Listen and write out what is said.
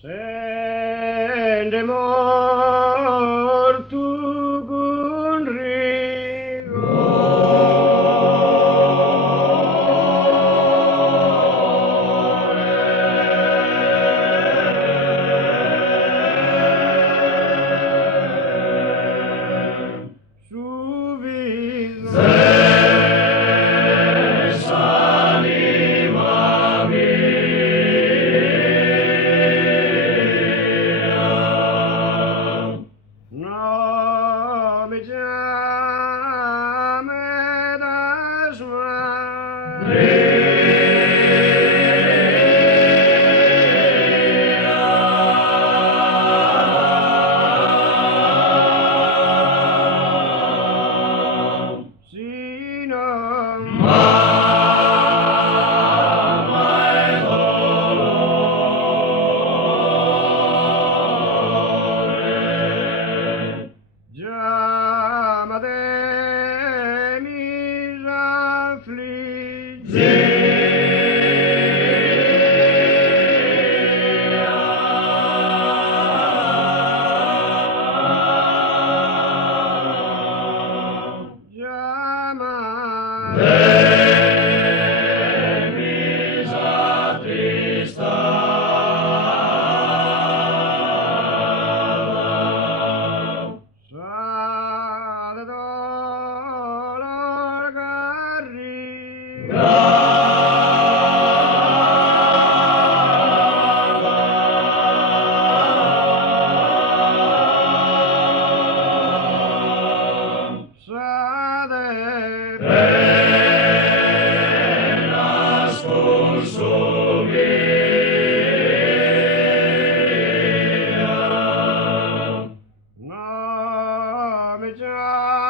Sende mortu cun rigore su viso. No mi llames más. Sino llama de mis aflicciones. Llama de dolor garrigada. Sa de penas consumida. No me llames